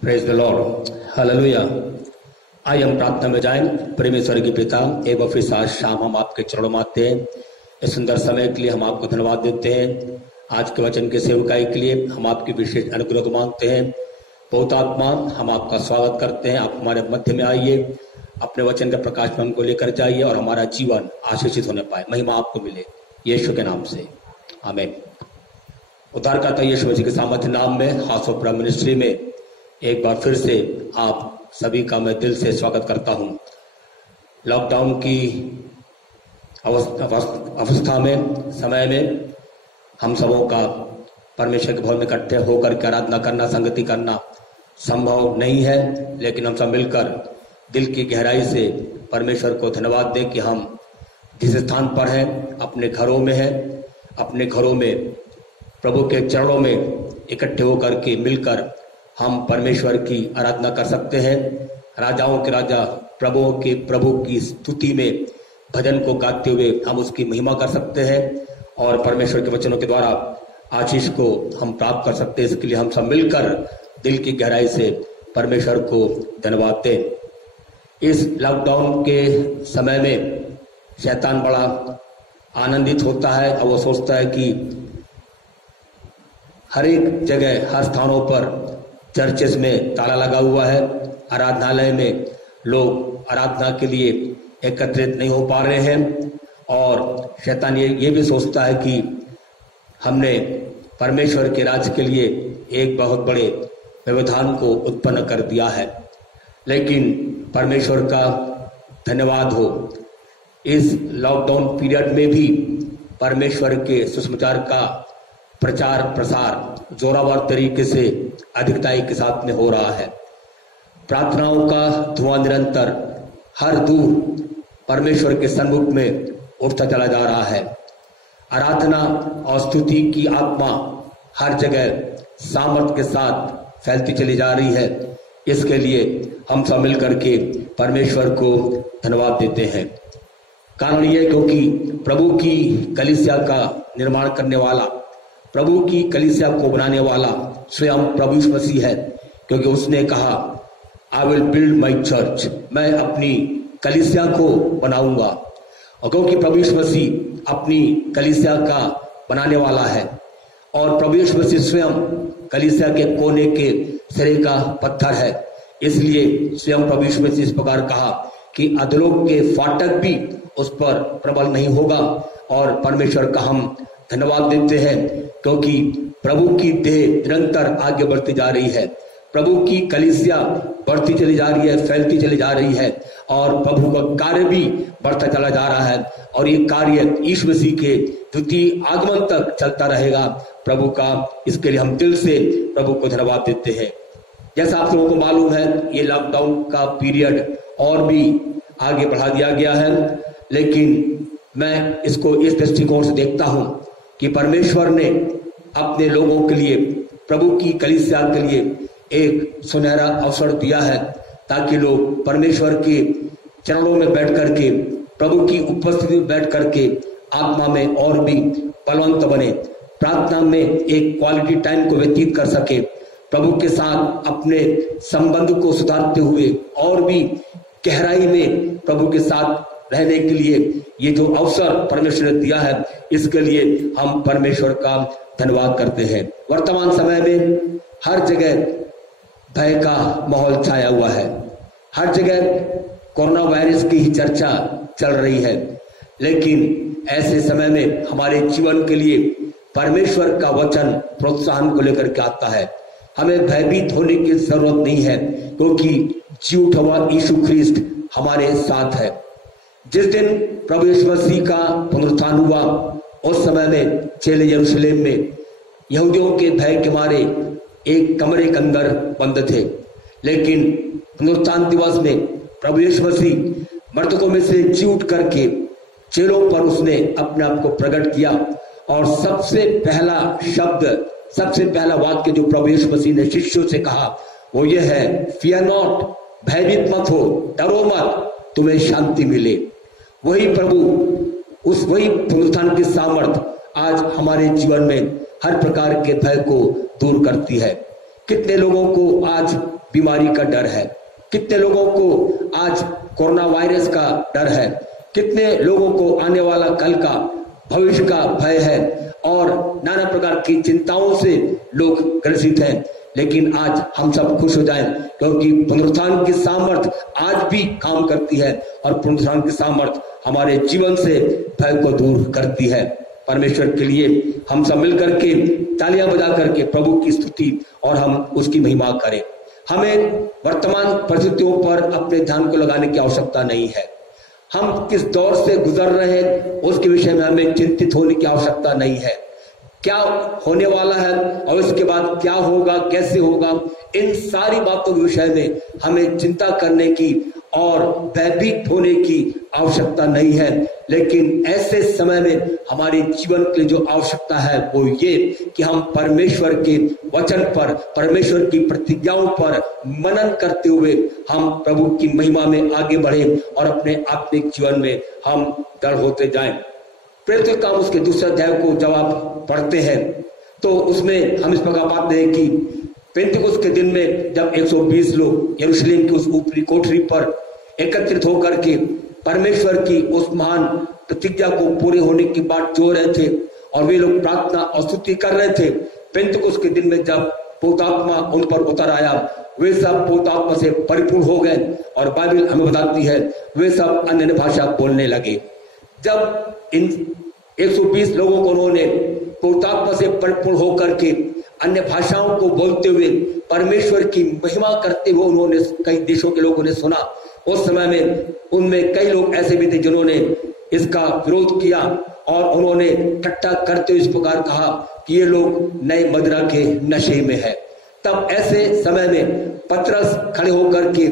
Praise the Lord, hallelujah. आइए हम प्रार्थना में जाएं। परमेश्वर के पिता, एवं फिर आज शाम हम आपके चरणों में आते हैं। इस सुंदर समय के लिए हम आपको धन्यवाद देते हैं। आज के वचन के सेवकाई के लिए हम आपकी विशेष अनुग्रह मांगते हैं। बहुत आत्मा, हम आपका स्वागत करते हैं। आप हमारे मध्य में आइए, अपने वचन के प्रकाश में हमको लेकर जाइए और हमारा जीवन आशीषित होने पाए। महिमा आपको मिले, यीशु के नाम से, आमीन। उद्धारकर्ता यीशु मसीह के सामर्थ्य नाम में हाउस ऑफ प्रॉमिस मिनिस्ट्री में एक बार फिर से आप सभी का मैं दिल से स्वागत करता हूं। लॉकडाउन की अवस्था में, समय में हम सबों का परमेश्वर के भवन में इकट्ठे होकर के आराधना करना, संगति करना संभव नहीं है, लेकिन हम सब मिलकर दिल की गहराई से परमेश्वर को धन्यवाद दें कि हम जिस स्थान पर हैं, अपने घरों में हैं, अपने घरों में प्रभु के चरणों में इकट्ठे होकर के मिलकर हम परमेश्वर की आराधना कर सकते हैं। राजाओं के राजा, प्रभुओं के प्रभु की स्तुति में भजन को गाते हुए हम उसकी महिमा कर सकते हैं और परमेश्वर के वचनों के द्वारा आशीष को हम प्राप्त कर सकते हैं। इसके लिए हम सब मिलकर दिल की गहराई से परमेश्वर को धन्यवाद दें। इस लॉकडाउन के समय में शैतान बड़ा आनंदित होता है और वो सोचता है कि हर एक जगह, हर स्थानों पर चर्चेस में ताला लगा हुआ है, आराधनालय में लोग आराधना के लिए एकत्रित नहीं हो पा रहे हैं और शैतान ये भी सोचता है कि हमने परमेश्वर के राज के लिए एक बहुत बड़े व्यवधान को उत्पन्न कर दिया है। लेकिन परमेश्वर का धन्यवाद हो, इस लॉकडाउन पीरियड में भी परमेश्वर के सुसमाचार का प्रचार प्रसार जोरावर तरीके से अधिकताई के साथ में हो रहा है। प्रार्थनाओं का धुआं निरंतर हर दूर परमेश्वर के सन्मुख में उठता चला जा रहा है। आराधना और स्तुति की आत्मा हर जगह सामर्थ्य के साथ फैलती चली जा रही है। इसके लिए हम सब मिलकर के परमेश्वर को धन्यवाद देते हैं। कारण यह क्योंकि प्रभु की कलीसिया का निर्माण करने वाला, प्रभु की कलीसिया को बनाने वाला स्वयं प्रभु यीशु मसीह है। क्योंकि उसने कहा, I will build my church, मैं अपनी कलीसिया को बनाऊंगा। और क्योंकि प्रभु यीशु मसीह अपनी कलीसिया का बनाने वाला है और प्रभु यीशु मसीह स्वयं कलीसिया के कोने के सिरे का पत्थर है, इसलिए स्वयं प्रभु यीशु मसीह इस प्रकार कहा कि अधोलोक के फाटक भी उस पर प्रबल नहीं होगा। और परमेश्वर का हम धन्यवाद देते हैं क्योंकि प्रभु की देह निरंतर आगे बढ़ती जा रही है, प्रभु की कलीसिया बढ़ती चली जा रही है, फैलती चली जा रही है और प्रभु का कार्य भी बढ़ता चला जा रहा है और ये कार्य यीशु मसीह के द्वितीय आगमन तक चलता रहेगा प्रभु का। इसके लिए हम दिल से प्रभु को धन्यवाद देते हैं। जैसा आप लोगों को मालूम है, ये लॉकडाउन का पीरियड और भी आगे बढ़ा दिया गया है, लेकिन मैं इसको इस दृष्टिकोण से देखता हूं कि परमेश्वर ने अपने लोगों के लिए, प्रभु की कलीसिया के लिए एक सुनहरा अवसर दिया है ताकि लोग परमेश्वर के चरणों में बैठ करके, प्रभु की उपस्थिति में बैठ करके आत्मा में और भी बलवंत बने, प्रार्थना में एक क्वालिटी टाइम को व्यतीत कर सके, प्रभु के साथ अपने संबंध को सुधारते हुए और भी गहराई में प्रभु के साथ रहने के लिए ये जो अवसर परमेश्वर ने दिया है, इसके लिए हम परमेश्वर का धन्यवाद करते हैं। वर्तमान समय में हर जगह भय का माहौल छाया हुआ है, हर जगह कोरोना वायरस की ही चर्चा चल रही है, लेकिन ऐसे समय में हमारे जीवन के लिए परमेश्वर का वचन प्रोत्साहन को लेकर के आता है। हमें भयभीत होने की जरूरत नहीं है क्योंकि जी उठा हुआ यीशु ख्रिस्त हमारे साथ है। जिस दिन प्रभु यीशु मसीह का पुनरुत्थान हुआ, उस समय में चेले यरूशलेम में यहूदियों के भय के मारे एक कमरे के अंदर बंद थे, लेकिन पुनरुत्थान दिवस में प्रभु यीशु मसीह मृतकों में से जी उठ करके चेलों पर उसने अपने आप को प्रकट किया और सबसे पहला शब्द, सबसे पहला वाक्य जो प्रभु यीशु मसीह ने शिष्यों से कहा वो ये है, फियर नॉट, भयभीत मत हो, डरो मत, तुम्हें शांति मिले। वही प्रभु, वही पुनरुत्थान की सामर्थ आज हमारे जीवन में हर प्रकार के भय को दूर करती है। कितने लोगों को आज बीमारी का डर है, कितने लोगों को आज कोरोना वायरस का डर है, कितने लोगों को आने वाला कल का भविष्य का भय है और नाना प्रकार की चिंताओं से लोग ग्रसित हैं। लेकिन आज हम सब खुश हो जाएं क्योंकि पुनरुत्थान की सामर्थ आज भी काम करती है और पुनरुत्थान की सामर्थ हमारे जीवन से भय को दूर करती है। परमेश्वर के लिए हम सब मिलकर के तालियां बजा करके प्रभु की स्तुति और हम उसकी महिमा करें। हमें वर्तमान परिस्थितियों पर अपने ध्यान को लगाने की आवश्यकता नहीं है। हम किस दौर से गुजर रहे हैं उसके विषय में हमें चिंतित होने की आवश्यकता नहीं है। क्या होने वाला है और उसके बाद क्या होगा, कैसे होगा, इन सारी बातों के विषय में हमें चिंता करने की और भयभीत होने की आवश्यकता नहीं है। लेकिन ऐसे समय में हमारे जीवन के जो आवश्यकता है वो ये कि हम परमेश्वर के वचन पर, परमेश्वर की प्रतिज्ञाओं पर मनन करते हुए हम प्रभु की महिमा में आगे बढ़े और अपने आत्मिक जीवन में हम दृढ़ होते जाएं। प्रेरित काम उसके दूसरे अध्याय को जब आप पढ़ते हैं तो उसमें हम इस प्रकार पाते हैं कि पेंतिकुस्त के दिन में जब 120 लोग यरूशलेम की उस ऊपरी कोठरी पर एकत्रित होकर के परमेश्वर की उस महान प्रतिज्ञा को पूरे होने की बात जो रहे थे और वे लोग प्रार्थना और स्तुति कर रहे थे, पेंतिकुस्त के दिन में जब पवित्र आत्मा उन पर उतर आया, वे सब पवित्र आत्मा से परिपूर्ण हो गए और बाइबल हमें बताती है वे सब अन्य भाषा बोलने लगे। जब इन 120 लोगों को उन्होंने पवित्र आत्मा से परिपूर्ण होकर के अन्य भाषाओं को बोलते हुए परमेश्वर की महिमा करते हुए उन्होंने कई देशों के लोगों ने सुना, उस समय में उनमें कई लोग ऐसे भी थे जिन्होंने इसका विरोध किया और उन्होंने ठट्ठा करते हुए इस प्रकार कहा कि ये लोग नए मदिरा के नशे में है। तब ऐसे समय में पतरस खड़े होकर के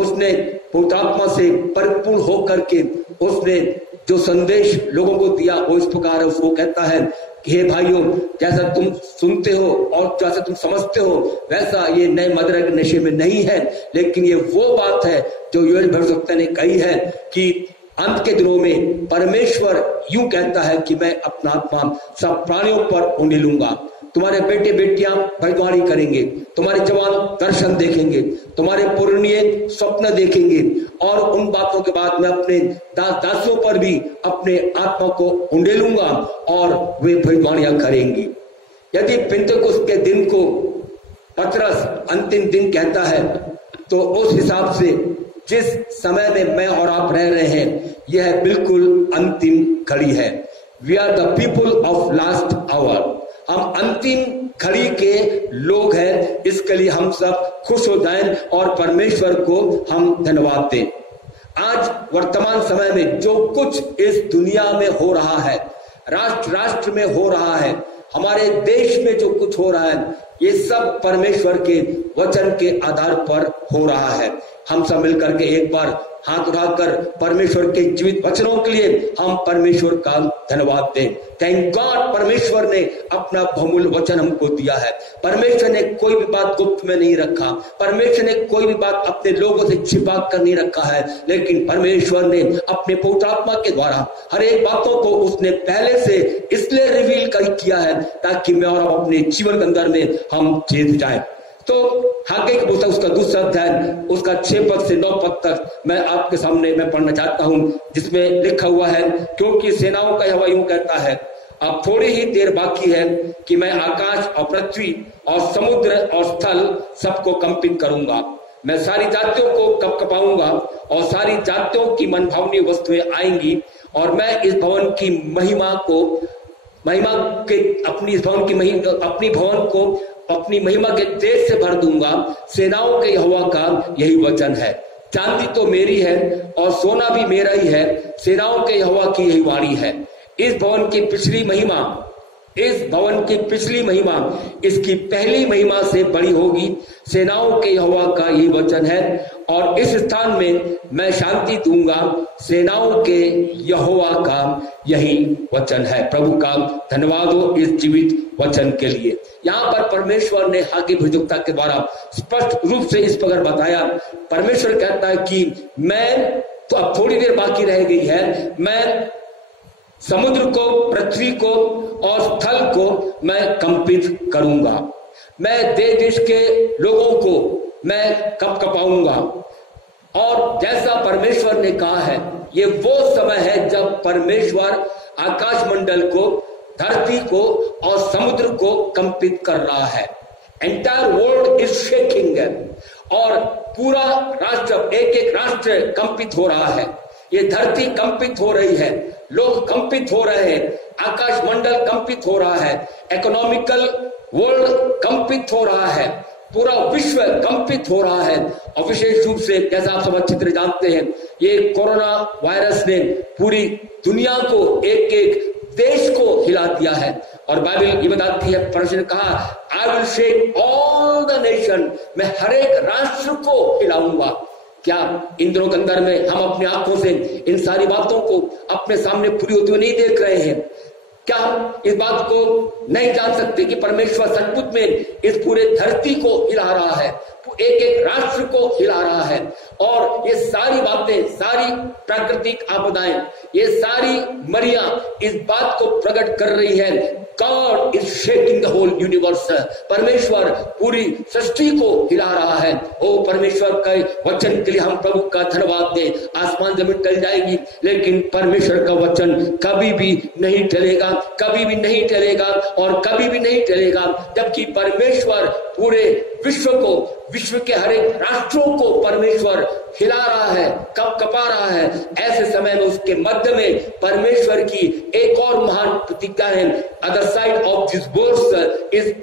उसने पवित्र आत्मा से परिपूर्ण होकर के उसने जो संदेश लोगों को दिया वो इस प्रकार है। वो कहता है कि हे भाइयों, जैसा तुम सुनते हो और जैसा तुम समझते हो वैसा ये नए मदिरा के नशे में नहीं है, लेकिन ये वो बात है जो योएल भविष्यवक्ता ने कही है कि अंत के दिनों में परमेश्वर यूं कहता है कि मैं अपना आत्मा सब प्राणियों पर उंडेलूंगा। तुम्हारे बेटे बेटियां भविष्यवाणी करेंगे, तुम्हारे जवान दर्शन देखेंगे, तुम्हारे पुरनिये स्वप्न देखेंगे और उन बातों के बाद मैं अपने दास दासियों पर भी अपने आत्मा को उंडेलूंगा और वे भविष्यवाणियां करेंगी। यदि पेंतेकुस्त के दिन को पतरस अंतिम दिन कहता है तो उस हिसाब से जिस समय में मैं और आप रह रहे हैं यह बिल्कुल अंतिम घड़ी है। We are the people of last hour. हम अंतिम घड़ी के लोग हैं, इसके लिए हम सब खुश हो जाएं और परमेश्वर को हम धन्यवाद दें। आज वर्तमान समय में जो कुछ इस दुनिया में हो रहा है, राष्ट्र राष्ट्र में हो रहा है, हमारे देश में जो कुछ हो रहा है, ये सब परमेश्वर के वचन के आधार पर हो रहा है। हम सब मिलकर के एक बार हाथ उठाकर परमेश्वर के जीवित वचनों के लिए हम परमेश्वर का धन्यवाद दें। थैंक गॉड, परमेश्वर ने अपना बहुमूल्य वचन हमको दिया है। परमेश्वर ने कोई भी बात गुप्त में नहीं रखा, परमेश्वर ने कोई भी बात अपने लोगों से छिपा कर नहीं रखा है, लेकिन परमेश्वर ने अपने पवित्र आत्मा के द्वारा हर एक बातों को उसने पहले से इसलिए रिवील कर किया है ताकि मैं और अपने जीवन के अंदर में हम जीत जाएं। तो हागे की पुस्तक उसका दूसरा अध्याय उसका 6 पद से 9 पद तक मैं आपके सामने मैं पढ़ना चाहता हूं, जिसमें लिखा हुआ है, क्योंकि सेनाओं का यहोवा यूं कहता है, अब थोड़ी ही देर बाकी है कि मैं आकाश और पृथ्वी और समुद्र और स्थल सबको कंपित करूंगा। मैं सारी जातियों को कपकपाऊंगा और सारी जातियों की मनभावनी वस्तुएं आएंगी और मैं इस भवन की अपनी महिमा के तेज से भर दूंगा। सेनाओं के यहोवा का यही वचन है। चांदी तो मेरी है और सोना भी मेरा ही है, सेनाओं के यहोवा की यही वाणी है। इस भवन की पिछली महिमा इसकी पहली महिमा से बड़ी होगी। सेनाओं के यहोवा का यही वचन है और इस स्थान में मैं शांति दूंगा। सेनाओं के यहोवा का यही वचन है। प्रभु का धन्यवाद हो इस जीवित वचन के लिए। यहाँ पर परमेश्वर ने हागे भविष्यवक्ता के द्वारा स्पष्ट रूप से इस प्रकार बताया। परमेश्वर कहता है कि मैं तो अब थोड़ी देर बाकी रह गई है, मैं समुद्र को, पृथ्वी को और स्थल को मैं कंपित करूंगा। मैं देश देश के लोगों को मैं कब कपाऊंगा। और जैसा परमेश्वर ने कहा है, ये वो समय है जब परमेश्वर आकाश मंडल को, धरती को और समुद्र को कंपित कर रहा है। एंटायर वर्ल्ड इज शेकिंग और पूरा राष्ट्र, एक एक राष्ट्र कंपित हो रहा है। ये धरती कंपित हो रही है, लोग कंपित हो रहे हैं, आकाश मंडल कंपित हो रहा है, इकोनॉमिकल वर्ल्ड कंपित हो रहा है, पूरा विश्व कंपित हो रहा है। और विशेष रूप से जैसा आप सब अच्छी तरह जानते हैं, ये कोरोना वायरस ने पूरी दुनिया को, एक एक देश को हिला दिया है। और बाइबल ये बताती है, परमेश्वर ने कहा, I will shake all the nation, मैं हर एक राष्ट्र को हिलाऊंगा। क्या इन दिनों के अंदर में हम अपनी आंखों से इन सारी बातों को अपने सामने पूरी होते हुए नहीं देख रहे हैं? क्या हम इस बात को नहीं जान सकते कि परमेश्वर सचमुच में इस पूरे धरती को हिला रहा है, एक एक राष्ट्र को हिला रहा है? और ये सारी बातें, सारी प्राकृतिक आपदाएं, ये सारी मरियां इस बात को प्रकट कर रही है, God is shaking the whole universe. परमेश्वर पूरी सृष्टि को हिला रहा है। ओ परमेश्वर के वचन के लिए हम प्रभु का धन्यवाद दें। आसमान जमीन टल जाएगी, लेकिन परमेश्वर का वचन कभी भी नहीं टलेगा, कभी भी नहीं टलेगा और कभी भी नहीं टलेगा। जबकि परमेश्वर पूरे विश्व को, विश्व के हर एक राष्ट्रों को परमेश्वर हिला रहा है, कपा रहा है। ऐसे समय में उसके मध्य में परमेश्वर की एक और महान प्रतिज्ञा है। Other side of this words इस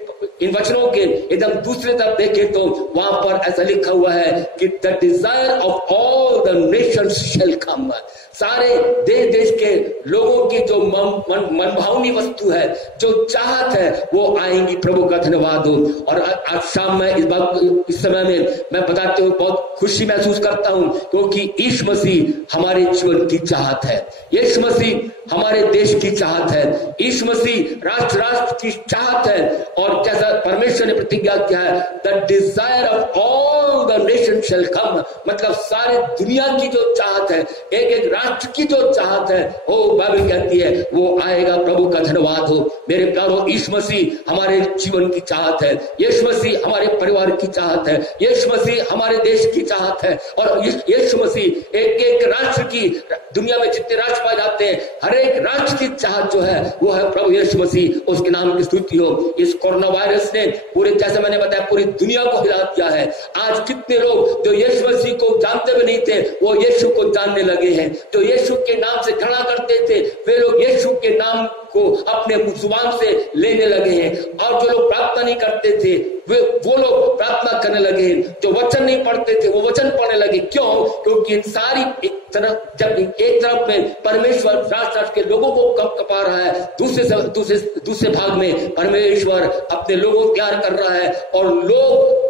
इन वचनों के एकदम दूसरे तरफ देखें तो वहां पर ऐसा लिखा हुआ है कि the desire of all the nations shall come. सारे देश देश के लोगों की जो मनभावनी वस्तु है, जो चाहत है, वो आएंगी। प्रभु का धन्यवाद हो। और आज शाम में इस बात, इस समय में मैं बताते हुए बहुत खुशी महसूस करता हूं, क्योंकि यीशु मसीह हमारे जीवन की चाहत है, यीशु मसीह हमारे देश की चाहत है, यीशु मसीह राष्ट्र राष्ट्र की चाहत है। और जैसा परमेश्वर ने प्रतिज्ञा किया है, the desire of all the nation shall come, मतलब सारे दुनिया की जो चाहत है, एक एक राष्ट्र की जो चाहत है, वो बाइबल कहती है वो आएगा। प्रभु का धन्यवाद हो। मेरे प्यारों, यीशु मसीह हमारे जीवन की चाहत है, यीशु मसीह हमारे परिवार की चाहत है, यीशु मसीह हमारे देश की चाहत है। और यीशु मसीह एक एक राष्ट्र की, दुनिया में जितने राष्ट्र पाए जाते हैं, हर एक राष्ट्र की चाहत जो है वो है प्रभु यीशु मसीह, उसके नाम की स्तुति हो। इस कोरोना वायरस ने पूरे, जैसे मैंने बताया, पूरी दुनिया को हिला दिया है। आज कितने लोग जो यीशु मसीह को जानते हुए नहीं थे, वो यीशु को जानने लगे हैं। जो यीशु के नाम से खड़ा करते थे, वे लोग यीशु के नाम को अपने जुबान से लेने लगे हैं। और जो लोग प्रार्थना नहीं करते थे, वो लोग प्रार्थना करने लगे हैं। जो वचन नहीं पढ़ते थे, वो वचन पढ़ने लगे। क्यों? क्योंकि इन सारी जब एक तरफ में परमेश्वर राष्ट्र राष्ट्र के लोगों को कपा रहा है, दूसरे भाग में परमेश्वर अपने लोगों को प्यार कर रहा है। और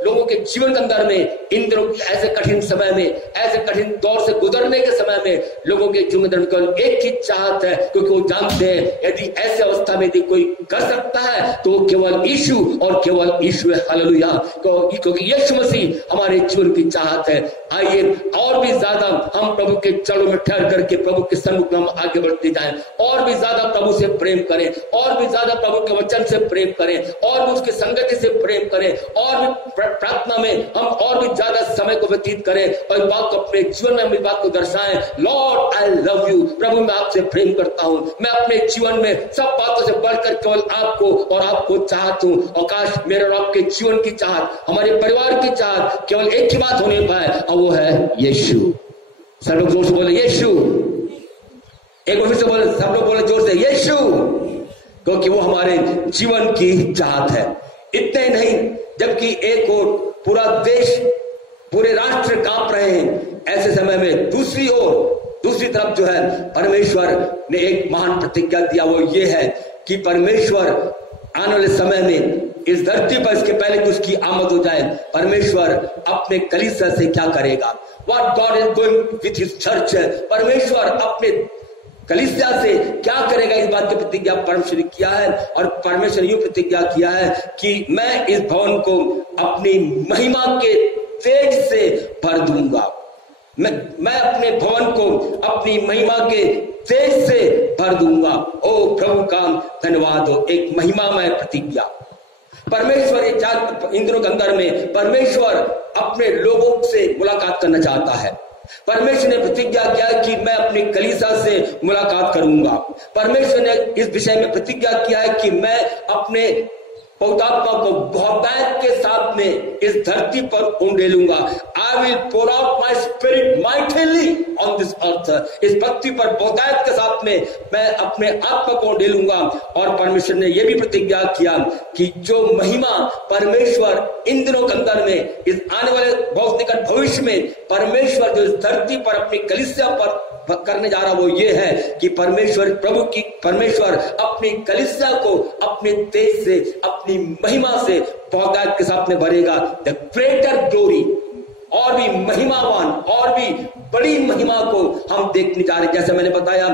लोगों के जीवन के अंदर में इन दिनों की ऐसे कठिन समय में, ऐसे कठिन दौर से गुजरने के समय में लोगों के जीवन के अंदर एक ही चाहत है, क्योंकि वो जानते हैं यदि ऐसे अवस्था में यदि कोई कर सकता है तो केवल यीशु और केवल यीशु है। हालेलुया। क्योंकि यीशु मसीह हमारे जीवन की चाहत है। आइए और भी ज्यादा हम प्रभु के चरणों में ठहर करके प्रभु के सन्मुख में हम आगे बढ़ते जाएं, और भी ज्यादा प्रभु से प्रेम करें, और भी ज्यादा प्रभु के वचन से प्रेम करें, और भी उसके संगति से प्रेम करें, और भी प्रार्थना में हम और भी ज्यादा समय को व्यतीत करें और इस बात को अपने जीवन में हम इस बात को दर्शाएं। लॉर्ड आई लव यू, प्रभु मैं आपसे प्रेम करता हूं, मैं अपने जीवन में सब बातों से बढ़कर केवल आपको और आपको चाहता हूं। और काश मेरे और आपके जीवन की चाहत, हमारे परिवार की चाहत केवल एक ही बात होने पाए, और वो है यीशु। सब लोग जोर से बोले यीशु। एक बार फिर से बोले, सब लोग बोले जोर से यीशु, क्योंकि वो हमारे जीवन की चाहत है। इतने नहीं, जबकि एक और पूरा देश, पूरे राष्ट्र कांप रहे हैं, ऐसे समय में दूसरी तरफ जो है परमेश्वर ने एक महान प्रतिज्ञा दिया। वो ये है कि परमेश्वर आने वाले समय में इस धरती पर, इसके पहले कि उसकी आमद हो जाए, परमेश्वर अपने कलीसिया से क्या करेगा। What God is going with his church, परमेश्वर अपने कलीसिया से क्या करेगा, इस बात की प्रतिज्ञा परमेश्वर ने किया है। और परमेश्वर ने यूं प्रतिज्ञा किया है कि मैं इस भवन को अपनी महिमा के तेज से भर दूंगा। मैं अपने भवन को अपनी महिमा के तेज से भर दूंगा। ओ प्रभु का धन्यवाद हो। एक महिमामय प्रतिज्ञा, परमेश्वर इन दिनों के अंदर में परमेश्वर अपने लोगों से मुलाकात करना चाहता है। परमेश्वर ने प्रतिज्ञा किया कि मैं अपनी कलीसिया से मुलाकात करूंगा। परमेश्वर ने इस विषय में प्रतिज्ञा किया है कि मैं अपने पवित्रात्मा को बहुतायत के साथ में इस धरती पर उंडेलूंगा। I will pour out my spirit mightily on this earth. इस पृथ्वी पर बहुतायत के साथ में मैं अपने आत्मा को उंडेलूंगा। और परमेश्वर ने यह भी प्रतिज्ञा किया कि जो महिमा परमेश्वर इन दिनों के अंदर में इस आने वाले बहुत निकट भविष्य में परमेश्वर जो इस धरती पर अपनी कलीसिया पर करने जा रहा वो ये है कि परमेश्वर अपनी कलीसिया को अपने तेज से अपनी महिमा से बहुतायत के साथ में भरेगा। द ग्रेटर ग्लोरी, और भी महिमावान और भी बड़ी महिमा को हम देखने जा रहे हैं। जैसे मैंने बताया,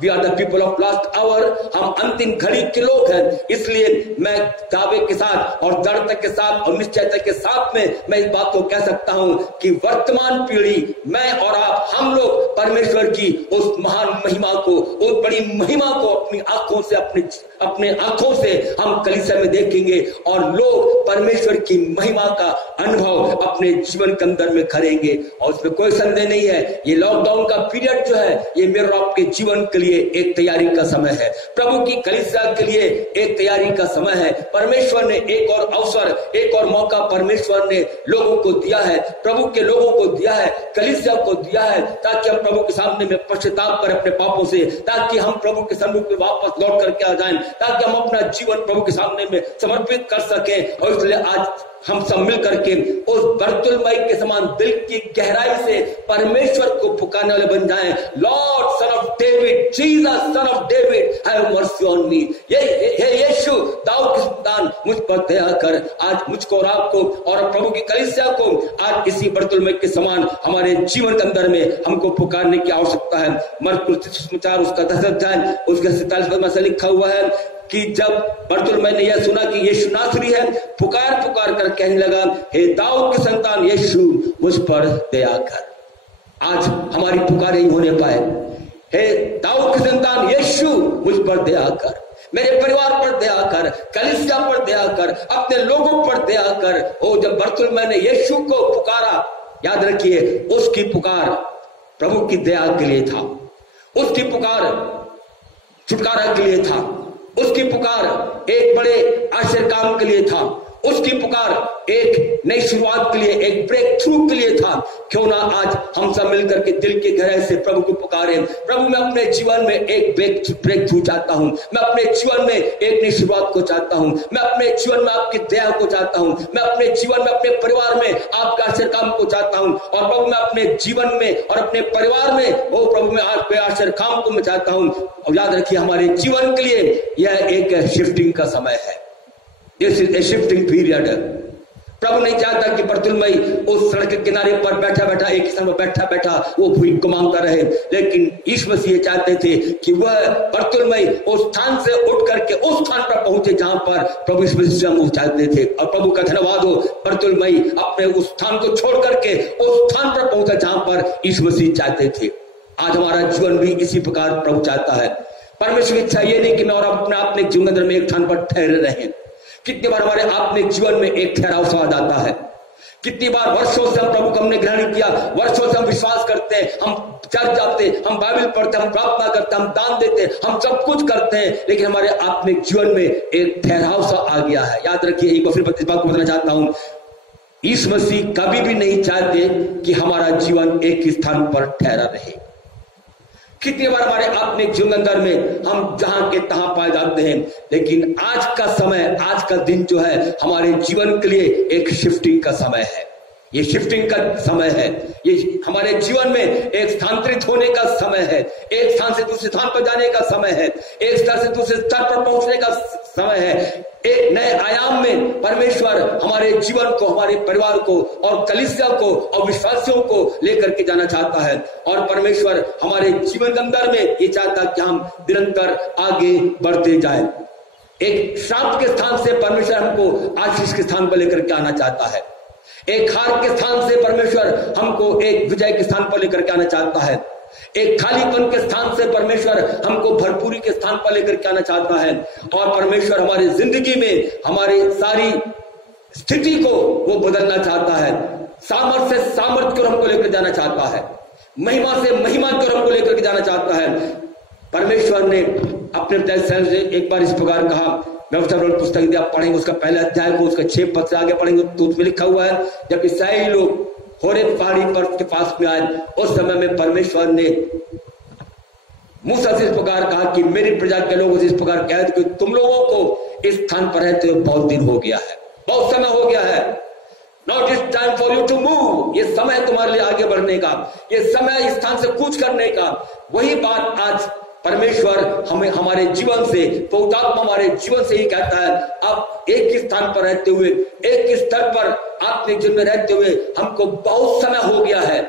we are the people of last hour, हम अंतिम घड़ी के लोग हैं। इसलिए मैं दावे के साथ और दृढ़ता के साथ और निश्चयता के साथ में मैं इस बात को कह सकता हूं कि वर्तमान पीढ़ी, मैं और आप, हम लोग परमेश्वर की उस महान महिमा को, उस बड़ी महिमा को अपनी आंखों से अपने आंखों से हम कलीसिया में देखेंगे और लोग परमेश्वर की महिमा का अनुभव अपने जीवन के अंदर में करेंगे। और उसमें कोई संदेह नहीं है, ये लॉकडाउन का पीरियड जो है ये मेरे और आपके जीवन के लिए एक तैयारी का समय है। प्रभु की कलीसिया के लिए एक तैयारी का समय है। परमेश्वर ने एक और अवसर, एक और मौका परमेश्वर ने लोगों को दिया है, प्रभु के लोगों को दिया है, कलीसिया को दिया है, ताकि हम प्रभु के सामने में पश्चाताप करें अपने पापों से, ताकि हम प्रभु के सम्मुख में वापस लौट करके आ जाएं, ताकि हम अपना जीवन प्रभु के सामने में समर्पित कर सकें। और इसलिए आज हम सब मिल करके उस बरतुलमई के समान दिल की गहराई से परमेश्वर को पुकारने वाले बन जाएं। Lord son of David, Jesus son of David, have mercy on मी। ये यीशु दाऊद की संतान, मुझ पर दया कर। आज मुझको और आपको और प्रभु की कलीसिया को आज इसी बरतुलमई के समान हमारे जीवन के अंदर में हमको पुकारने की आवश्यकता है। मरकुस सुसमाचार उसका 10 अध्याय उसके 47 पद में से लिखा हुआ है कि जब बरतुलमई ने यह सुना कि यीशु नासरी है, पुकार पुकार कर कहने लगा, हे दाऊद की संतान यीशु, मुझ पर दया कर। आज हमारी पुकार यही होने पाए, हे दाऊद की संतान यीशु, मुझ पर दया कर, मेरे परिवार पर दया कर, कलीसिया पर दया कर, अपने लोगों पर दया कर। ओ जब बरतुलमई ने यीशु को पुकारा, याद रखिए उसकी पुकार प्रभु की दया के लिए था, उसकी पुकार छुटकारा के लिए था, उसकी पुकार एक बड़े आश्चर्य काम के लिए था, उसकी पुकार एक नई शुरुआत के लिए, एक ब्रेक थ्रू के लिए था। क्यों ना आज हम सब मिलकर के दिल के गहराई से प्रभु को पुकारें, प्रभु मैं अपने जीवन में एक ब्रेक थ्रू चाहता हूं, मैं अपने जीवन में एक नई शुरुआत को चाहता हूं, मैं अपने जीवन में आपकी दया को चाहता हूं, मैं अपने जीवन में अपने परिवार में आपका आश्चर्य काम को चाहता हूं। और प्रभु मैं अपने जीवन में और अपने परिवार में ओ प्रभु मैं आपके आश्चर्य काम को मैं चाहता हूं। और याद रखिए हमारे जीवन के लिए यह एक शिफ्टिंग का समय है, this is a shifting period. प्रभु नहीं चाहता कि बरतुलमई उस सड़क के किनारे पर बैठा बैठा एक स्थान पर बैठा बैठा वो भीख को मांगता रहे, लेकिन यीशु मसीह चाहते थे कि वह बरतुलमई उस स्थान से उठ करके उस स्थान पर पहुंचे जहां पर प्रभु यीशु मसीह चाहते थे। और प्रभु का धन्यवाद हो, बरतुलमई अपने उस स्थान को छोड़ करके उस स्थान पर पहुंचा जहां पर यीशु मसीह चाहते थे। आज हमारा जीवन भी इसी प्रकार प्रभु चाहता है। परमेश्वर की इच्छा ये नहीं कि मैं और अपने आपने जीवन अंदर में एक स्थान पर ठहरे रहें। कितनी बार हमारे आपने जीवन में एक ठहराव स्वाद आता है, कितनी बार वर्षों से हम प्रभु को हमने ग्रहण किया, वर्षों से हम विश्वास करते हैं, हम चर्च जाते, हम बाइबल पढ़ते, हम प्रार्थना करते, हम दान देते, हम सब कुछ करते हैं, लेकिन हमारे आत्मिक जीवन में एक ठहराव सा आ गया है। याद रखिए, एक बार फिर इस बात को बताना चाहता हूं, यीशु मसीह कभी भी नहीं चाहते कि हमारा जीवन एक ही स्थान पर ठहरा रहे। कितनी बार हमारे आत्मिक जीवन अंदर में हम जहां के तहां पाए जाते हैं, लेकिन आज का समय, आज का दिन जो है हमारे जीवन के लिए एक शिफ्टिंग का समय है। ये शिफ्टिंग का समय है, ये हमारे जीवन में एक स्थानांतरित होने का समय है, एक स्थान से दूसरे स्थान पर जाने का समय है, एक स्तर से दूसरे स्तर पर पहुंचने का समय है। एक नए आयाम में परमेश्वर हमारे जीवन को, हमारे परिवार को और कलीसिया को और विश्वासियों को लेकर के जाना चाहता है। और परमेश्वर हमारे जीवन के अंदर में ये चाहता है कि हम निरंतर आगे बढ़ते जाएं। एक श्राप के स्थान से परमेश्वर हमको आशीष के स्थान पर लेकर के आना चाहता है, एक हार के स्थान से परमेश्वर हमको एक विजय के स्थान पर लेकर के आना चाहता है। एक खालीपन के स्थान से परमेश्वर हमको भरपूरी के स्थान पर लेकर के आना चाहता है। और परमेश्वर हमारी जिंदगी में हमारी सारी स्थिति को वो बदलना चाहता है। सामर्थ्य से सामर्थ्य को हमको लेकर जाना चाहता है, महिमा से महिमा को हमको लेकर के जाना चाहता है। परमेश्वर ने अपने से एक बार इस प्रकार कहा, व्यवस्था पुस्तक यदि आप पढ़ेंगे उसका पहले अध्याय को उसका 6 पद से आगे पढ़ेंगे तो उसमें लिखा हुआ है, जब इस्राएली लोग होरेब पहाड़ी पर्वत के पास में आए उस समय में परमेश्वर ने मूसा से इस प्रकार कहा कि मेरी प्रजा के लोगों से इस प्रकार कह कि तुम लोगों को इस स्थान पर रहते हुए बहुत दिन हो गया है, बहुत समय हो गया है। Not is time for you to move, ये समय तुम्हारे लिए आगे बढ़ने का, ये समय इस स्थान से कूच करने का। वही बात आज परमेश्वर हमें हमारे जीवन से, पवित्र आत्मा हमारे जीवन से ही कहता है। अब एक ही स्थान पर रहते हुए, एक ही स्तर पर आत्मिक जीवन में रहते हुए हमको बहुत समय हो गया है।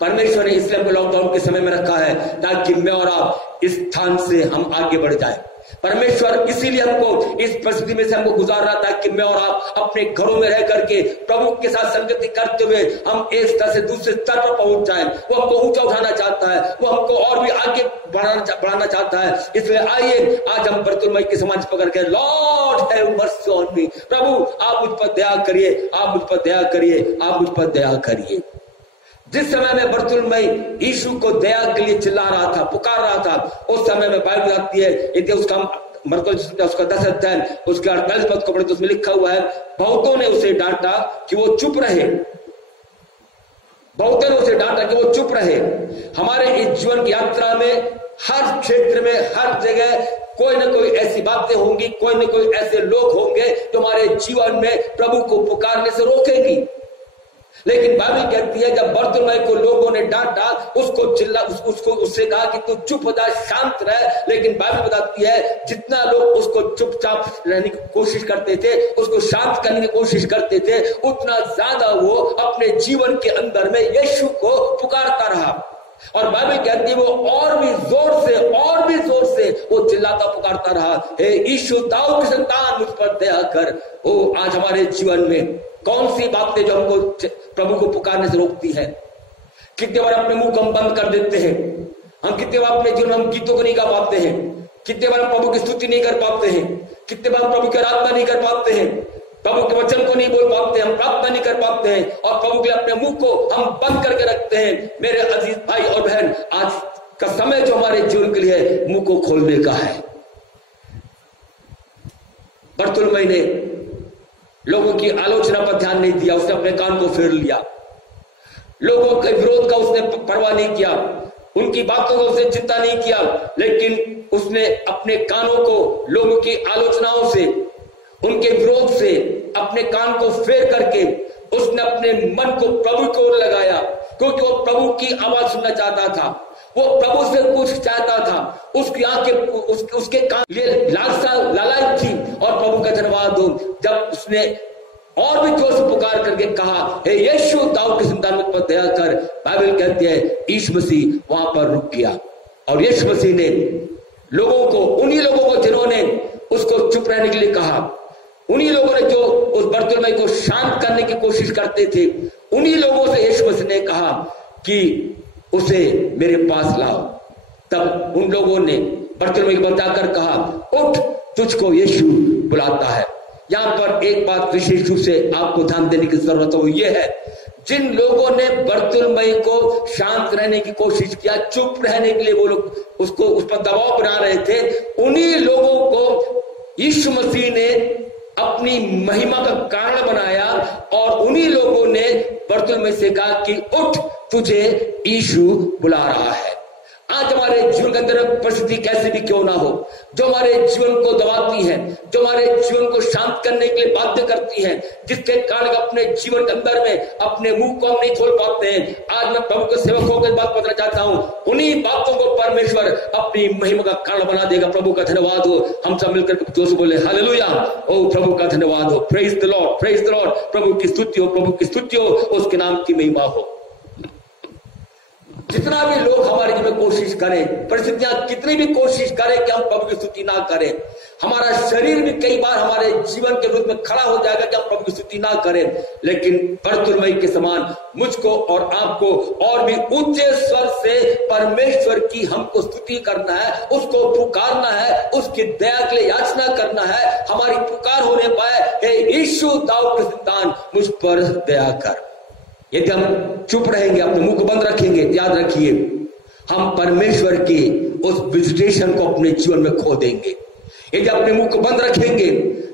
परमेश्वर ने इसलिए हमको लॉकडाउन के समय में रखा है ताकि मैं और आप इस स्थान से हम आगे बढ़ जाएं। परमेश्वर इसीलिए हमको इस परिस्थिति में से हमको गुजार रहा था कि मैं और आप अपने घरों में रह करके प्रभु के साथ संगति करते हुए हम एक स्तर से दूसरे स्तर पर पहुंच जाएं। वो हमको ऊंचा उठाना चाहता है, वो हमको और भी आगे बढ़ाना चाहता है। इसलिए आइए आज हम बरतुलमई के समाज पकड़ के lord have mercy on me, प्रभु आप मुझ पर दया करिए, आप मुझ पर दया करिए, आप मुझ पर दया करिए। जिस समय में बरतुलमई यीशु को दया के लिए चिल्ला रहा था, पुकार रहा था, उस समय में बाइबल बताती है, यदि उसका 10 अध्याय उसके 48 पद को पढ़े तो उसमें लिखा हुआ है, बहुतों ने उसे डांटा कि वो चुप रहे, बहुतों ने उसे डांटा कि वो चुप रहे। हमारे इस जीवन की यात्रा में हर क्षेत्र में, हर जगह कोई ना कोई ऐसी बातें होंगी, कोई ना कोई ऐसे लोग होंगे जो हमारे जीवन में प्रभु को पुकारने से रोकेगी। लेकिन बाइबल कहती है जब बरतुलमई को लोगों ने डांटा, उससे कहा कि तू चुप हो जा, शांत रह। लेकिन बाइबल बताती है जितना लोग उसको चुपचाप रहने की कोशिश करते थे, उसको शांत करने की कोशिश करते थे, उतना ज्यादा वो अपने जीवन के अंदर में यीशु को पुकारता रहा। और बाइबल कहती है वो और भी जोर से वो चिल्लाता पुकारता रहा, हे यीशु दाऊद की संतान मुझ पर दया कर। ओ आज हमारे जीवन में कौन सी बातें जो हमको प्रभु को पुकारने से रोकती है? कितने बार अपने मुंह को हम बंद कर देते हैं, हम कितने बार अपने जीवन में हम गीतों को नहीं गा पाते हैं, कितने बार हम प्रभु की स्तुति नहीं कर पाते हैं, कितने बार हम प्रभु की आराधना नहीं कर पाते हैं, प्रभु के वचन को नहीं बोल पाते, हम प्रार्थना नहीं कर पाते हैं और प्रभु के अपने मुंह को हम बंद करके रखते हैं। मेरे अजीज भाई और बहन, आज का समय जो हमारे जीवन के लिए मुंह को खोलने का है। बरतुलमई ने लोगों की आलोचना पर ध्यान नहीं दिया, उसने अपने कान को फेर लिया, लोगों के विरोध का उसने परवाह नहीं किया, उनकी बातों का उसने चिंता नहीं किया, लेकिन उसने अपने कानों को लोगों की आलोचनाओं से, उनके विरोध से अपने कान को फेर करके उसने अपने मन को प्रभु की ओर लगाया, क्योंकि वो प्रभु की आवाज सुनना चाहता था, वो प्रभु से कुछ चाहता था। उसकी आंखें उसके कान ये लालाई थी। और प्रभु का धन्यवाद हो जब उसने और भी जोर से पुकार करके कहा, हे यीशु दाऊद की संतान मुझ पर दया कर। बाइबल कहती है यीशु मसीह वहां पर रुक गया और यीशु मसीह ने लोगों को, उन्हीं लोगों को जिन्होंने उसको चुप रहने के लिए कहा, उन्हीं लोगों ने जो उस बरतुलमई को शांत करने की कोशिश करते थे, उन्हीं लोगों से यीशु मसीह ने कहा कि उसे मेरे पास लाओ। तब उन लोगों ने बरतुलमई को बताकर कहा, उठ तुझको यीशु बुलाता है। यहां पर एक बात विशेष रूप से आपको ध्यान देने की जरूरत है, यह है जिन लोगों ने बरतुलमई को शांत रहने की कोशिश किया, चुप रहने के लिए वो लोग उसको उस पर दबाव बना रहे थे, उन्हीं लोगों को यीशु मसीह ने अपनी महिमा का कारण बनाया और उन्हीं लोगों ने बरतुलमई से कहा कि उठ तुझे यीशु बुला रहा है। आज हमारे जीवन के अंदर परिस्थिति कैसे भी क्यों ना हो, जो हमारे जीवन को दबाती है, जो हमारे जीवन को शांत करने के लिए बाध्य करती है, जिसके कारण अपने जीवन के अंदर में अपने मुंह को हम नहीं खोल पाते हैं, आज मैं प्रभु के सेवक होकर बात बताना चाहता हूं, उन्हीं बातों को परमेश्वर अपनी महिमा का कारण बना देगा। प्रभु का धन्यवाद हो। हम सब मिलकर जोर से बोले हालेलुया। ओ प्रभु का धन्यवाद हो। Praise the lord, praise the lord. प्रभु की स्तुति हो, प्रभु की स्तुति हो, उसके नाम की महिमा हो। जितना भी लोग हमारे जीवन में कोशिश करें, परिस्थितियां कितनी भी कोशिश करें कि हम प्रभु की स्तुति ना करें, हमारा शरीर भी कई बार हमारे जीवन के रूप में खड़ा हो जाएगा कि हम प्रभु की स्तुति ना करें, लेकिन बर्तुलमई के समान मुझको और आपको और भी ऊंचे स्वर से परमेश्वर की हमको स्तुति करना है, उसको पुकारना है, उसकी दया के लिए याचना करना है। हमारी पुकार होने पाए, हे यीशु दाऊद के संतान मुझ पर दया कर। यदि हम चुप रहेंगे, अपने मुंह को बंद रखेंगे, याद रखिए हम परमेश्वर की उस विजिटेशन को अपने जीवन में खो देंगे। यदि अपने मुंह को बंद रखेंगे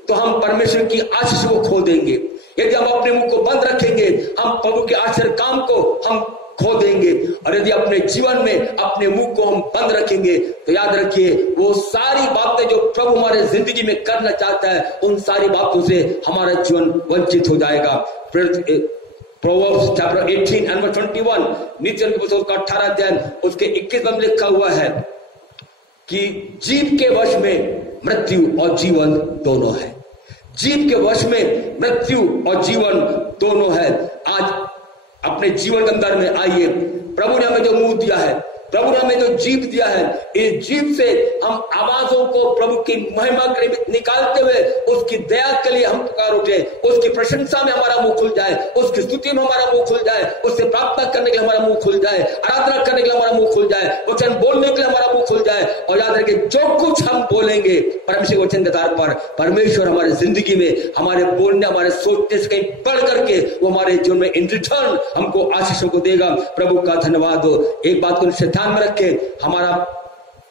तो हम परमेश्वर की आशीष को खो देंगे। यदि हम अपने मुंह को बंद रखेंगे, हम प्रभु के आश्चर्य काम को हम खो देंगे। और यदि अपने जीवन में अपने मुंह को हम बंद रखेंगे तो याद रखिए वो सारी बातें जो प्रभु हमारे जिंदगी में करना चाहता है, उन सारी बातों से हमारा जीवन वंचित हो जाएगा। प्रोवर्ब्स चैप्टर 18 एंड 21, नीति के पुस्तक का 18 अध्याय उसके 21 में लिखा हुआ है कि जीव के वश में मृत्यु और जीवन दोनों है। जीव के वश में मृत्यु और जीवन दोनों है। आज अपने जीवन के अंदर में आइए, प्रभु ने हमें जो मुंह दिया है, प्रभु ने हमें जो जीव दिया है, इस जीव से हम आवाजों को प्रभु की महिमा के लिए निकालते हुए उसकी दया के लिए हम पुकार उठे, उसकी प्रशंसा में हमारा मुंह खुल जाए, उसकी स्तुति में हमारा मुंह खुल जाए, उससे प्रार्थना करने के लिए हमारा मुंह खुल जाए, आराधना करने के लिए हमारा मुंह खुल जाए, वचन बोलने के लिए हमारा मुंह खुल जाए। और याद रखिए जो कुछ हम बोलेंगे परमेश्वर के वचन के आधार पर, परमेश्वर हमारे जिंदगी में हमारे बोलने, हमारे सोचने से कहीं बढ़ करके वो हमारे जीवन में इन रिटर्न हमको आशीषों को देगा। प्रभु का धन्यवाद हो। एक बात को ध्यान में रखे, हमारा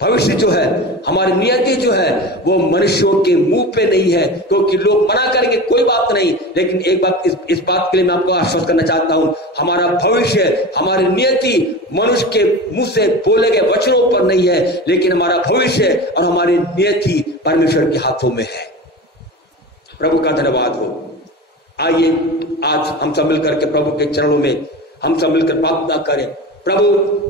भविष्य जो है, हमारी नियति जो है वो मनुष्यों के मुंह पे नहीं है, क्योंकि लोग मना करेंगे कोई बात नहीं, लेकिन एक बात इस बात के लिए मैं आपको आश्वस्त करना चाहता हूं, हमारा भविष्य, हमारी नियति मनुष्य के मुंह से बोले गए वचनों पर नहीं है, लेकिन हमारा भविष्य और हमारी नियति परमेश्वर के हाथों में है। प्रभु का धन्यवाद हो। आइए आज हम सब मिलकर के प्रभु के चरणों में हम सब मिलकर प्रार्थना करें। प्रभु,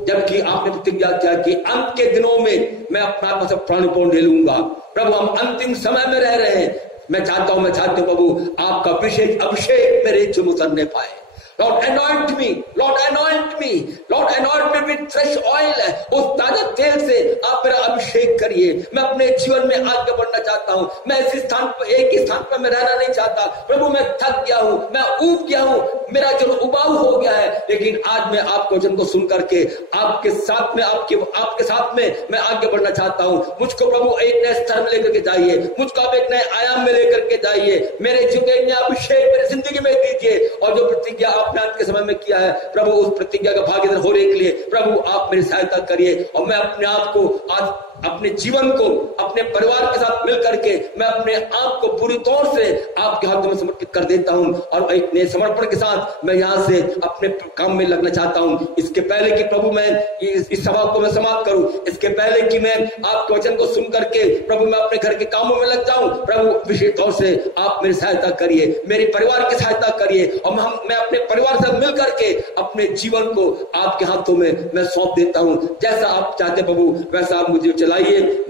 जबकि आपने प्रतिज्ञा किया कि अंत के दिनों में मैं अपना आत्मा से प्राणपण ले लूंगा, प्रभु हम अंतिम समय में रह रहे हैं। मैं चाहता हूं प्रभु आपका विशेष अभिषेक मेरे जीवन उतरने पाए। Lord anoint me, Lord anoint me, Lord anoint me with fresh oil। उस ताजा तेल से आप मेरा अभिषेक करिए। मैं अपने जीवन में आगे बढ़ना चाहता हूँ। मैं इस स्थान पर, एक ही स्थान पर मैं रहना नहीं चाहता। प्रभु मैं थक गया हूँ, मैं ऊब गया हूँ, मेरा जो उबाऊ हो गया है, लेकिन आज मैं आपके वचन को सुन करके आपके साथ में आपके साथ में मैं आगे बढ़ना चाहता हूँ। मुझको प्रभु एक नए स्तर में लेकर के जाइए, मुझको आप एक नए आयाम में लेकर के जाइए। मेरे जीवन में अभिषेक मेरी जिंदगी में दीजिए, और जो प्रतिज्ञा आपने आज के समय में किया है प्रभु, उस प्रतिज्ञा का भागीदार होने के लिए प्रभु आप मेरी सहायता करिए। और मैं अपने आप को आज, अपने जीवन को अपने परिवार के साथ मिलकर के मैं अपने आप को पूरी तौर से आपके हाथों में समर्पित कर देता हूं, और एक नए समर्पण के साथ मैं यहां से अपने काम में लगना चाहता हूं। इसके पहले कि प्रभु मैं इस सभा को मैं समाप्त करूं, इसके पहले कि मैं आपके वचन को सुन करके प्रभु मैं अपने घर के कामों में लग जाऊं, प्रभु विशेष तौर से आप मेरी सहायता करिए, मेरे परिवार की सहायता करिए, और मैं अपने परिवार से मिल करके अपने जीवन को आपके हाथों में मैं सौंप देता हूं। जैसा आप चाहते प्रभु वैसा आप मुझे चलाइए।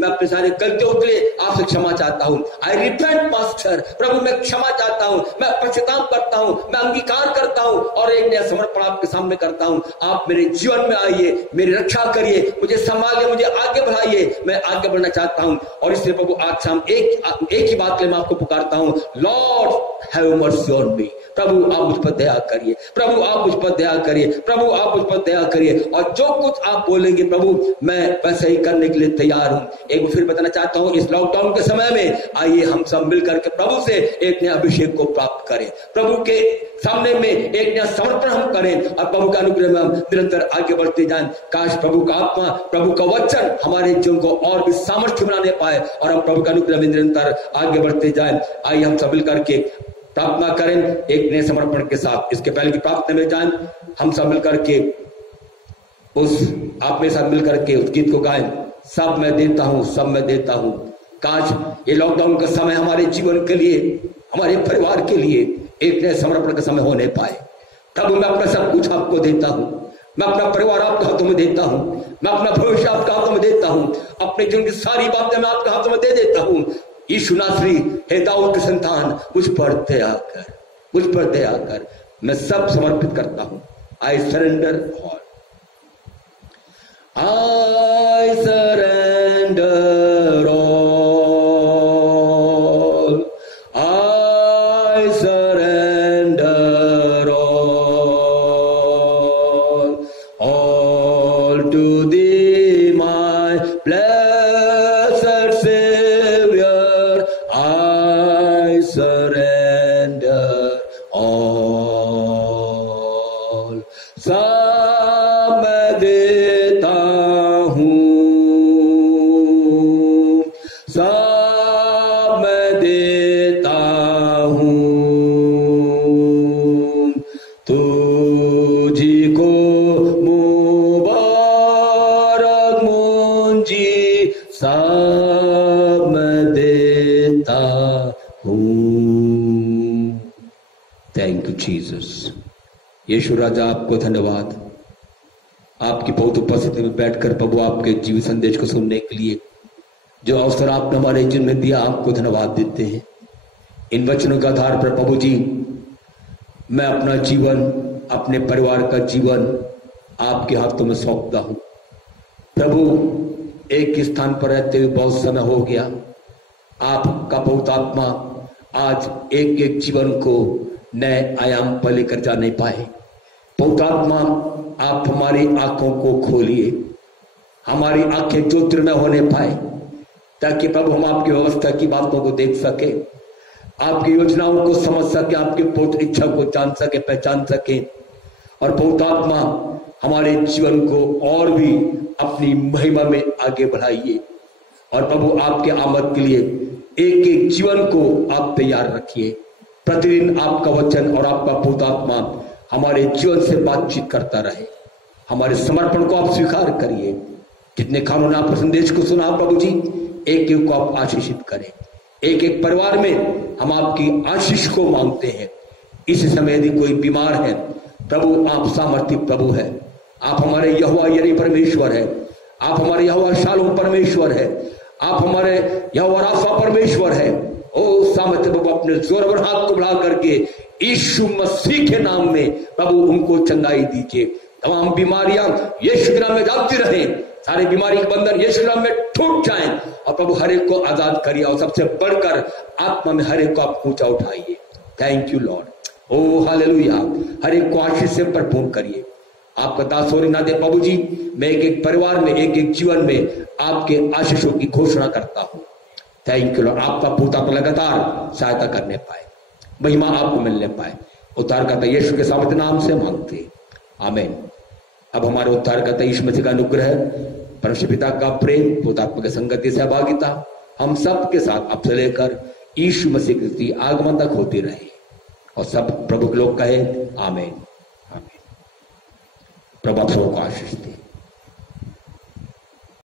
मैं अपने सारे गलतियों के लिए आपसे क्षमा चाहता हूं। आई रिपेंट मास्टर, प्रभु मैं क्षमा चाहता हूं, मैं पश्चाताप करता हूं, मैं अंगीकार करता हूं, और एक नया समर्पण आपके सामने करता हूं। आप मेरे जीवन में आइए, मेरी रक्षा करिए, मुझे संभालिए, मुझे आगे बढ़ाइए। मैं आगे बढ़ना चाहता हूं, और इसलिए प्रभु आज शाम एक ही बात के लिए मैं आपको पुकारता हूं, lord have mercy on me. प्रभु आप मुझ पर दया करिए, प्रभु आप मुझ पर दया करिए, प्रभु आप मुझ पर दया करिए, और जो कुछ आप बोलेंगे प्रभु मैं वैसे ही करने के लिए तैयार हूं। एक बार फिर बताना चाहता हूं, इस लॉकडाउन के समय में आइए हम सब मिलकर के प्रभु से एक नया अभिषेक को प्राप्त करें, प्रभु के सामने में एक नया समर्पण हम करें, और प्रभु का अनुग्रह में हम निरंतर आगे बढ़ते जाएं। काश प्रभु का आत्मा, प्रभु का वचन हमारे जीवन को और भी सामर्थ्य बनाने पाए, और हम प्रभु का अनुग्रह में निरंतर आगे बढ़ते जाएं। आइए हम सब मिलकर के प्रार्थना करें एक नए समर्पण के साथ। इसके पहले की प्रार्थना में जाएं, हम सब मिलकर के आप मेरे साथ मिलकर के उस गीत को गाएं, सब मैं देता हूं, सब मैं देता हूं। काश ये लॉकडाउन का समय हमारे जीवन के लिए, हमारे परिवार के लिए एक नए समर्पण का समय होने पाए। तब मैं अपना सब कुछ आपको देता हूं, मैं अपना परिवार आपके हाथों में देता हूं, मैं अपना भविष्य आपके हाथों में देता हूं, अपने जीवन की सारी बातें मैं आपके हाथों में दे देता हूं। यीशु नासरी, हे दाऊद के संतान, मुझ पर दया कर, मुझ पर दया कर। मैं सब समर्पित करता हूं। I surrender all. I surrender all. I surrender all to thee, my blessed Savior. I surrender all. सब मैं देता हूँ, सब मैं देता हूँ, तुझी को मुबारक मुंजी, सब मैं देता हूँ। Thank you Jesus. यीशु राजा, आपको धन्यवाद, आपकी बहुत उपस्थिति में बैठकर प्रभु आपके जीवन संदेश को सुनने के लिए जो अवसर आपने हमारे जीवन में दिया, आपको धन्यवाद देते हैं। इन वचनों के आधार पर प्रभु जी, मैं अपना जीवन, अपने परिवार का जीवन आपके हाथों में सौंपता हूं। प्रभु, एक स्थान पर रहते हुए बहुत समय हो गया, आपका पवित्र आत्मा आज एक एक जीवन को नए आयाम पर लेकर जा नहीं पाए। पवित्र आत्मा, आप हमारी आंखों को खोलिए, हमारी आंखें ज्योतिर्मय होने पाए, ताकि प्रभु हम आपकी व्यवस्था की बातों को देख सके, आपकी योजनाओं को समझ सके, आपकी पवित्र इच्छा को जान सके, पहचान सके। और पवित्र आत्मा, हमारे जीवन को और भी अपनी महिमा में आगे बढ़ाइए। और प्रभु, आपके आमद के लिए एक एक जीवन को आप तैयार रखिए। प्रतिदिन आपका वचन और आपका पवित्र आत्मा हमारे जीवन से बातचीत करता रहे। हमारे समर्पण को आप स्वीकार करिए। जितने कानून आप संदेश को सुना प्रभु जी, एक एक को आप आशीषित करें। एक एक परिवार में हम आपकी आशीष को मांगते हैं। इस समय यदि कोई बीमार है प्रभु, आप सामर्थ्य प्रभु है, आप हमारे यहोवा यरी परमेश्वर है, आप हमारे यहोवा शालोम परमेश्वर है, आप हमारे यहोवा राफा परमेश्वर है। ओ सामर्थ्य प्रभु, अपने जोरवर हाथ को बढ़ा करके यीशु मसीह के नाम में प्रभु उनको चंगाई दीजिए। तमाम बीमारियां यीशु के नाम में जाती रहे, सारे बीमारी के बंधन यीशु के नाम में टूट जाएं। और प्रभु, हर एक को आजाद करिए और सबसे बढ़कर आत्मा में हर एक को आप ऊंचा उठाइए। Thank you lord. Oh hallelujah. हर एक को आशीष से भरपूर करिए। आपका दास होने ना दे प्रभु जी, मैं एक एक परिवार में, एक एक जीवन में आपके आशीषों की घोषणा करता हूं। Thank you Lord. आपका पूता को लगातार सहायता करने पाए, महिमा आपको मिलने पाए। उद्धारकर्ता यीशु के सामर्थ्य नाम से मांगते हैं, आमीन। अब हमारे उद्धारकर्ता यीशु मसीह का अनुग्रह, परमेश्वर पिता का प्रेम, पवित्र की संगति, सहभागिता हम सब के साथ अब से लेकर यीशु मसीह के आगमन तक होती रहे। और सब प्रभु के लोग कहे आमीन, आमीन। प्रभु आप सबको आशीष दे।